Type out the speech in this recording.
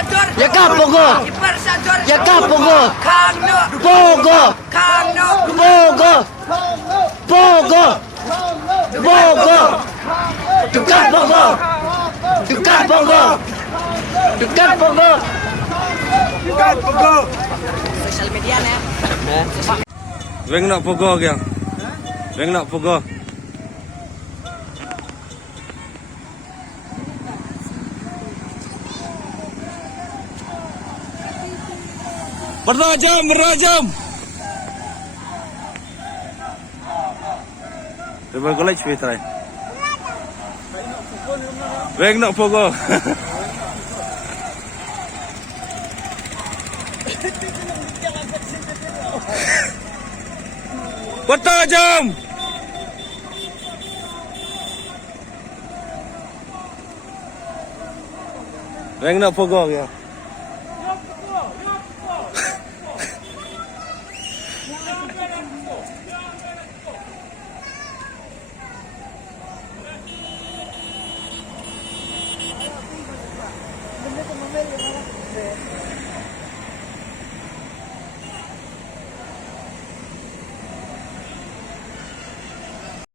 Yaka Pogo. Yaka Pogo. Pogo. Pogo. Pogo. Pogo. Dekat Pogo. Dekat Pogo. Dekat Pogo. Dekat Pogo. Social media na. Weng nak Pogo kya? Weng nak Pogo. Berajam, berajam. Coba college we try. Weng nak Pogo. Berajam. Weng nak Pogo kya? Benda tu memel yang mana?